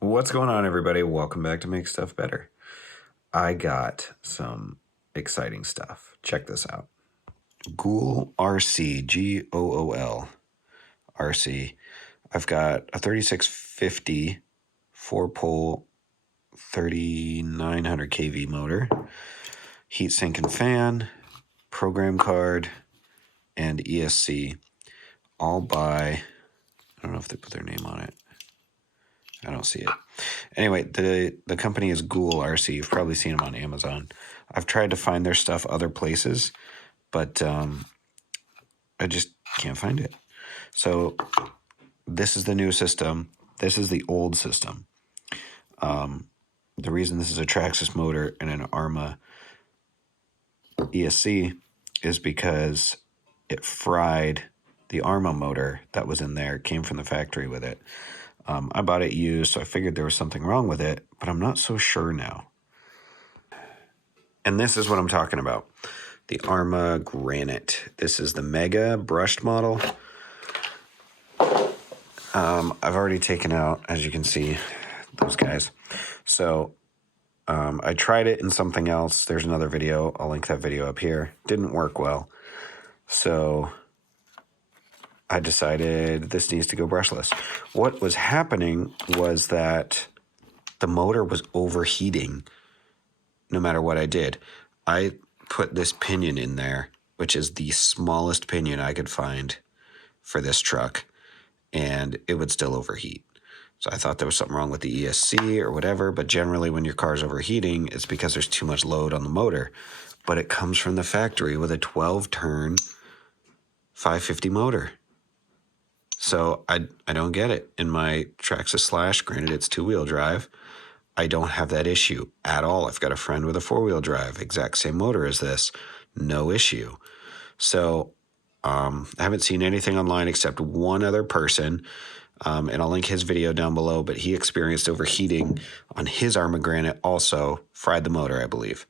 What's going on, everybody? Welcome back to Make Stuff Better. I got some exciting stuff. Check this out. Goolrc, Gool RC. I've got a 3650 4-pole 3900 kV motor, heatsink and fan, program card, and ESC, all by, I don't know if they put their name on it. I don't see it. Anyway, the company is Goolrc. You've probably seen them on Amazon. I've tried to find their stuff other places, but I just can't find it. So this is the new system. This is the old system. The reason this is a Traxxas motor and an Arrma ESC is because it fried the Arrma motor that was in there. It came from the factory with it. I bought it used, so I figured there was something wrong with it, but I'm not so sure now. And this is what I'm talking about. The Arrma Granite. This is the Mega brushed model. I've already taken out, as you can see, those guys. So I tried it in something else. There's another video. I'll link that video up here. Didn't work well. So I decided this needs to go brushless. What was happening was that the motor was overheating no matter what I did. I put this pinion in there, which is the smallest pinion I could find for this truck, and it would still overheat. So I thought there was something wrong with the ESC or whatever, but generally when your car's overheating, it's because there's too much load on the motor. But it comes from the factory with a 12-turn 550 motor. So I don't get it. In my Traxxas Slash, granted it's two-wheel drive, I don't have that issue at all. I've got a friend with a four-wheel drive, exact same motor as this, no issue. So I haven't seen anything online except one other person, and I'll link his video down below, but he experienced overheating on his Arrma Granite also, fried the motor, I believe.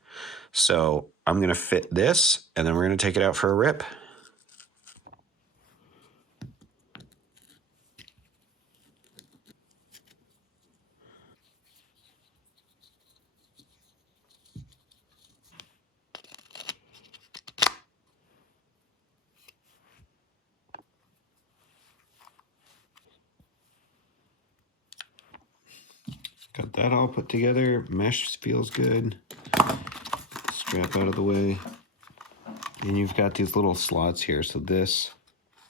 So I'm going to fit this, and then we're going to take it out for a rip. Got that all put together. Mesh feels good. Strap out of the way. And you've got these little slots here. So this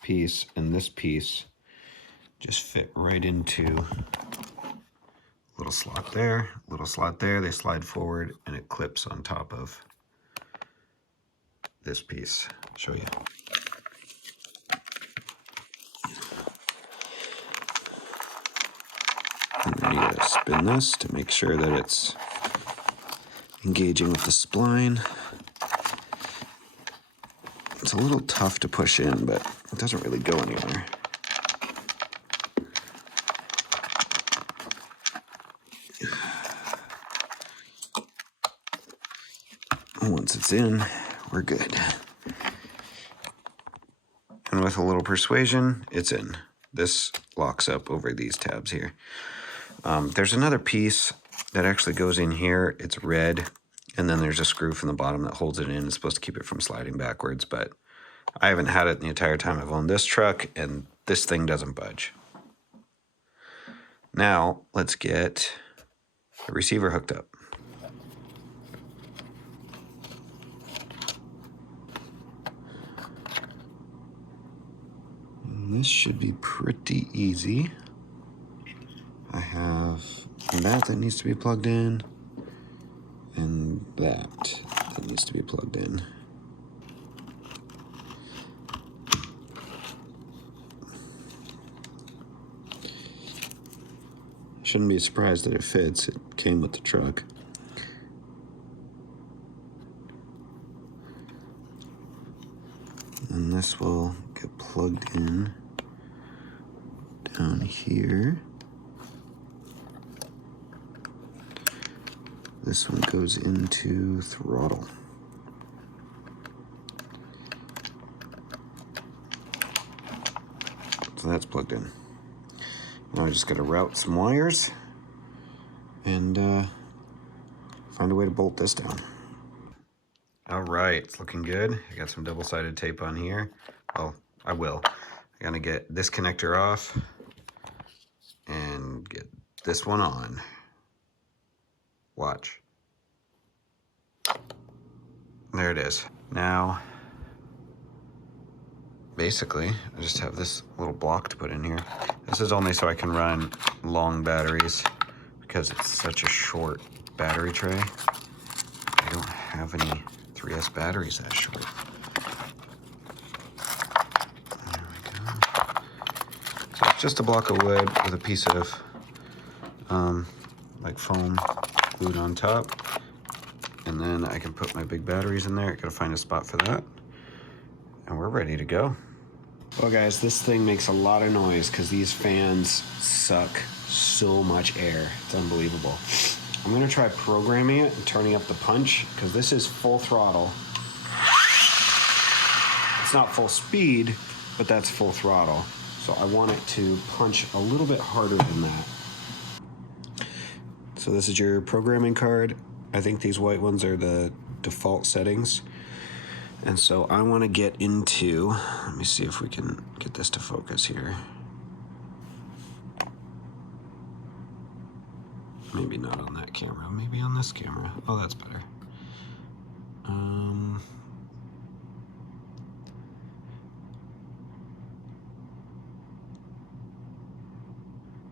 piece and this piece just fit right into little slot there, little slot there. They slide forward and it clips on top of this piece. I'll show you. And then you gotta spin this to make sure that it's engaging with the spline. It's a little tough to push in, but it doesn't really go anywhere. Once it's in, we're good. And with a little persuasion, it's in. This locks up over these tabs here. There's another piece that actually goes in here. It's red, and then there's a screw from the bottom that holds it in. It's supposed to keep it from sliding backwards, but I haven't had it the entire time I've owned this truck, and this thing doesn't budge. Now, let's get the receiver hooked up. And this should be pretty easy. I have that needs to be plugged in, and that needs to be plugged in. Shouldn't be surprised that it fits. It came with the truck. And this will get plugged in down here. This one goes into throttle. So that's plugged in. Now I just got to route some wires and find a way to bolt this down. All right, it's looking good. I got some double-sided tape on here. Well, I will. I'm gonna get this connector off and get this one on. Watch. There it is. Now, basically, I just have this little block to put in here. This is only so I can run long batteries because it's such a short battery tray. I don't have any 3S batteries that short. There we go. So it's just a block of wood with a piece of like foam glued on top. And then I can put my big batteries in there. Gotta find a spot for that. And we're ready to go. Well guys, this thing makes a lot of noise because these fans suck so much air. It's unbelievable. I'm gonna try programming it and turning up the punch because this is full throttle. It's not full speed, but that's full throttle. So I want it to punch a little bit harder than that. So this is your programming card. I think these white ones are the default settings. And so I want to get into, let me see if we can get this to focus here. Maybe not on that camera, maybe on this camera. Oh, that's better.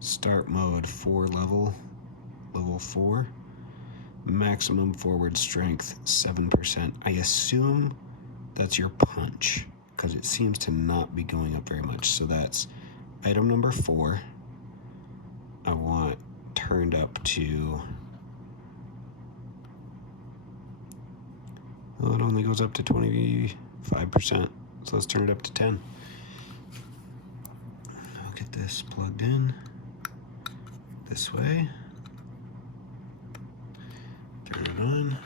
Start mode 4 level 4. Maximum forward strength 7%. I assume that's your punch because it seems to not be going up very much. So that's item number 4. I want turned up to, well, it only goes up to 25%. So let's turn it up to 10. I'll get this plugged in this way. Turn it on.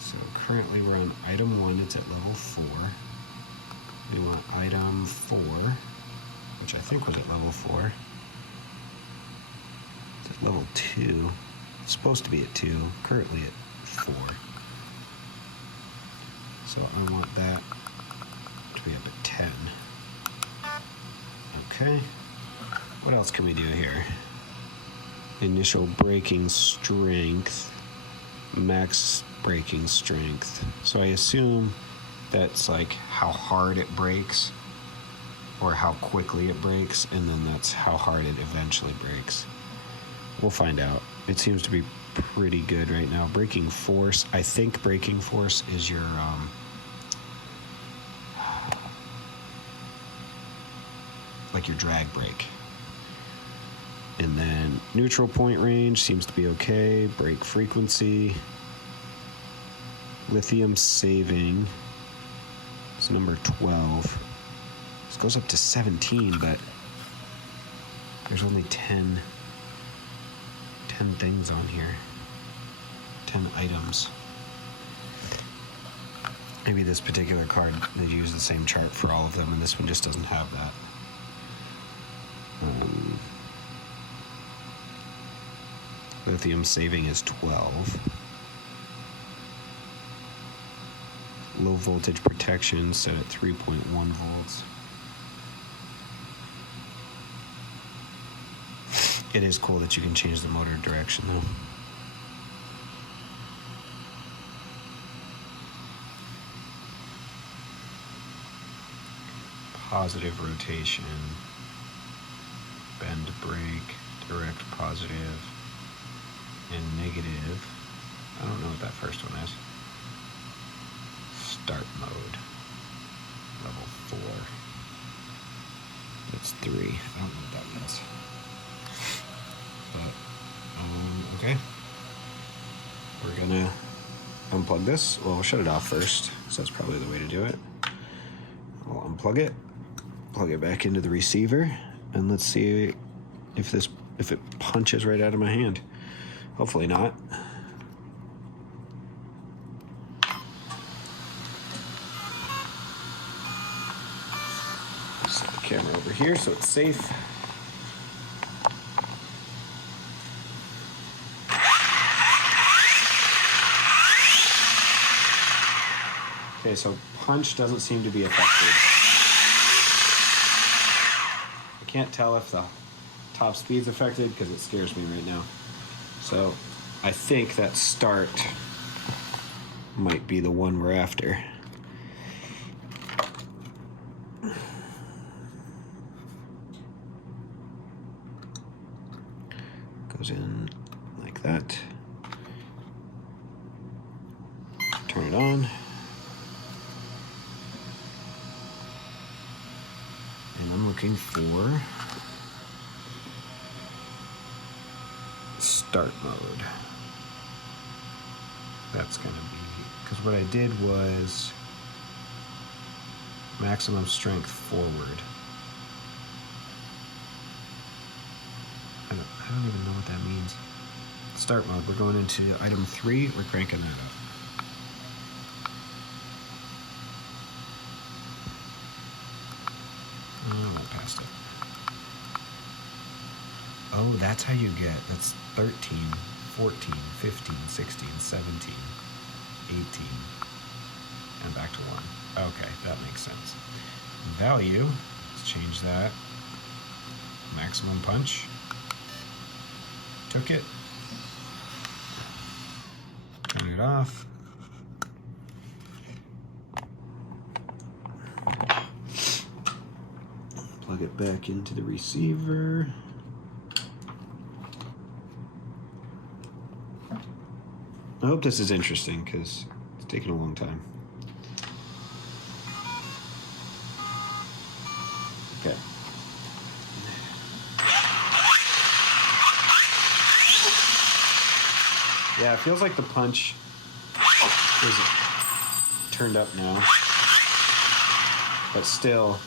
So currently we're on item 1, it's at level 4. We want item 4, which I think was at level 4. It's at level 2. It's supposed to be at 2, currently at 4. So I want that to be up at 10. Okay. What else can we do here? Initial braking strength, max braking strength. So I assume that's like how hard it brakes or how quickly it brakes, and then that's how hard it eventually brakes. We'll find out. It seems to be pretty good right now. Braking force, I think braking force is your like your drag brake. And then neutral point range seems to be okay. Brake frequency. Lithium saving is number 12. This goes up to 17, but there's only 10 things on here. 10 items. Maybe this particular card, they use the same chart for all of them, and this one just doesn't have that. Lithium saving is 12. Low voltage protection set at 3.1 volts. It is cool that you can change the motor direction though. Positive rotation, bend brake, direct positive, and negative. I don't know what that first one is. Start mode, level 4. That's 3. I don't know what that means. But, okay. We're gonna unplug this. Well, we'll shut it off first, so that's probably the way to do it. I'll unplug it, plug it back into the receiver, and let's see if it punches right out of my hand. Hopefully not. camera over here so it's safe. Okay, so punch doesn't seem to be affected. I can't tell if the top speed's affected because it scares me right now. So I think that start might be the one we're after. Goes in like that. Turn it on. And I'm looking for start mode. That's gonna be, because what I did was maximum strength forward. I don't even know what that means. Start mode, we're going into item 3, we're cranking that up. I went past it. Oh, that's how you get, that's 13, 14, 15, 16, 17, 18, and back to 1. Okay, that makes sense. Value, let's change that. Maximum punch. Took it. Turn it off. Plug it back into the receiver. I hope this is interesting because it's taking a long time. Okay. Yeah, it feels like the punch is turned up now, but still,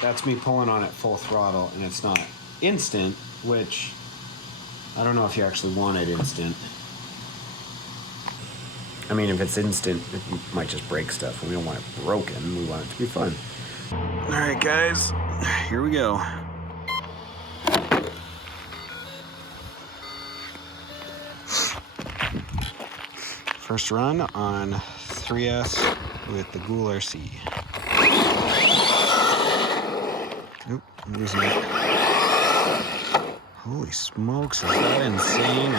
that's me pulling on it full throttle, and it's not instant, which I don't know if you actually want it instant. I mean, if it's instant, it might just break stuff. We don't want it broken. We want it to be fun. All right, guys, here we go. First run on 3S with the Goolrc. Nope, I'm losing it. Holy smokes, is that insane?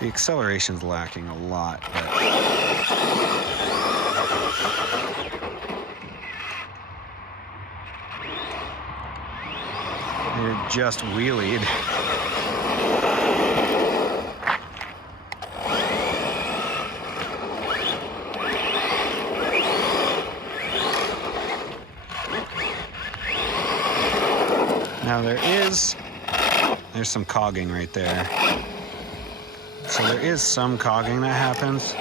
The acceleration's lacking a lot, but you're just wheelied. Now there's some cogging right there. So there is some cogging that happens,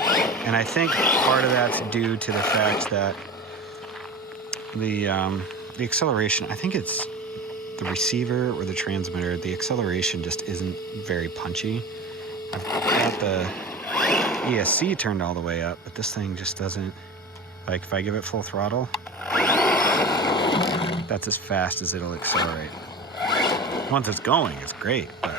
and I think part of that's due to the fact that the acceleration, I think it's the receiver or the transmitter, the acceleration just isn't very punchy. I've got the ESC turned all the way up, but this thing just doesn't, like if I give it full throttle, that's as fast as it'll accelerate. Once it's going, it's great, but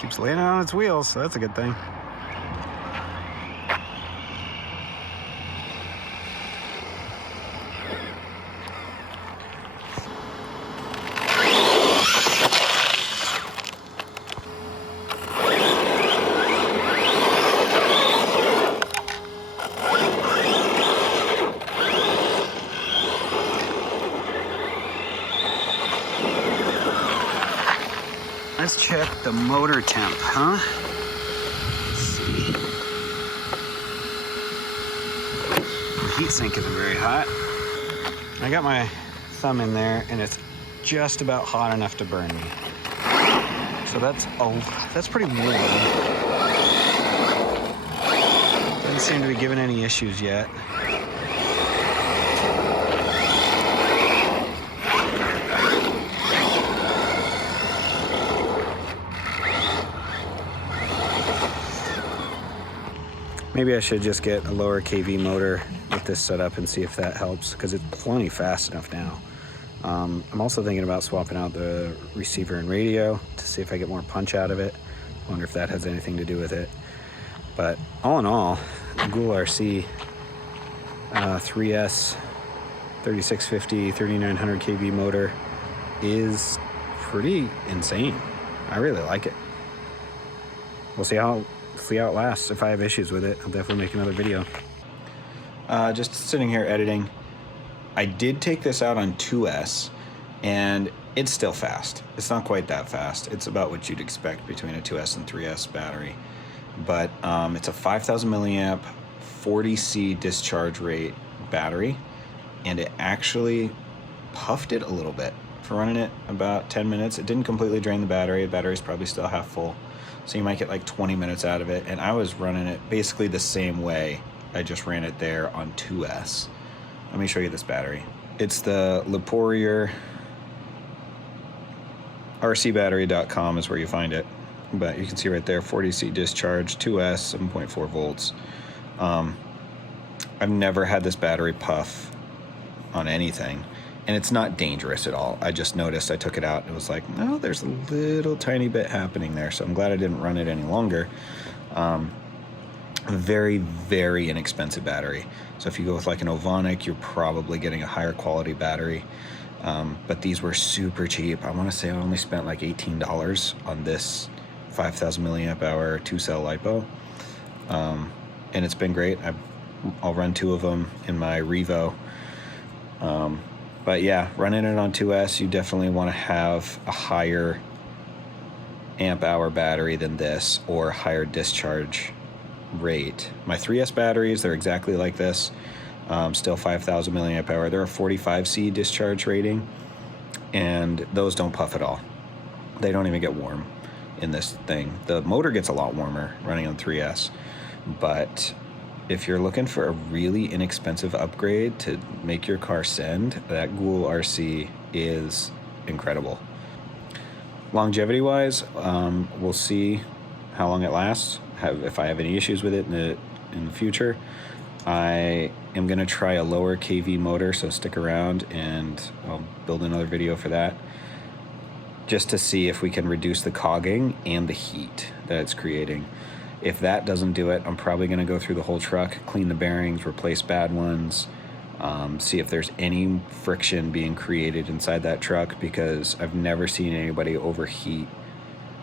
keeps landing on its wheels, so that's a good thing. Let's check the motor temp, huh? Let's see. The heatsink isn't very hot. I got my thumb in there and it's just about hot enough to burn me. So that's pretty warm. Doesn't seem to be giving any issues yet. Maybe I should just get a lower kV motor with this setup and see if that helps, because it's plenty fast enough now. I'm also thinking about swapping out the receiver and radio to see if I get more punch out of it. I wonder if that has anything to do with it. But all in all, the Goolrc 3S 3650 3900 kV motor is pretty insane. I really like it. We'll see how it lasts. If I have issues with it, I'll definitely make another video. Just sitting here editing. I did take this out on 2S, and it's still fast. It's not quite that fast. It's about what you'd expect between a 2S and 3S battery. But it's a 5,000 milliamp, 40C discharge rate battery, and it actually puffed it a little bit. For running it about 10 minutes, it didn't completely drain the battery. The battery's probably still half full. So you might get like 20 minutes out of it. And I was running it basically the same way I just ran it there on 2S. Let me show you this battery. It's the Leporier. rcbattery.com is where you find it. But you can see right there, 40C discharge, 2S, 7.4 volts. I've never had this battery puff on anything. And it's not dangerous at all. I just noticed, I took it out, and it was like, no, there's a little tiny bit happening there. So I'm glad I didn't run it any longer. Very, very inexpensive battery. So if you go with like an Ovonic, you're probably getting a higher quality battery. But these were super cheap. I want to say I only spent like $18 on this 5,000 milliamp hour 2-cell LiPo. And it's been great. I'll run 2 of them in my Revo. But yeah, running it on 2S, you definitely want to have a higher amp hour battery than this, or higher discharge rate. My 3S batteries, they're exactly like this. Still 5,000 milliamp hour. They're a 45C discharge rating, and those don't puff at all. They don't even get warm in this thing. The motor gets a lot warmer running on 3S, but if you're looking for a really inexpensive upgrade to make your car send, that Goolrc is incredible. Longevity wise, we'll see how long it lasts. If I have any issues with it in the future. I am gonna try a lower kV motor, so stick around and I'll build another video for that, just to see if we can reduce the cogging and the heat that it's creating. If that doesn't do it, I'm probably gonna go through the whole truck, clean the bearings, replace bad ones, see if there's any friction being created inside that truck, because I've never seen anybody overheat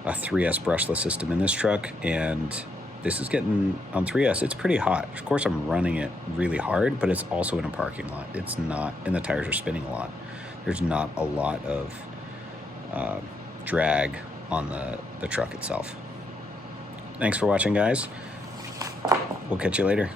a 3S brushless system in this truck, and this is getting, on 3S, it's pretty hot. Of course, I'm running it really hard, but it's also in a parking lot. It's not, and the tires are spinning a lot. There's not a lot of drag on the truck itself. Thanks for watching, guys. We'll catch you later.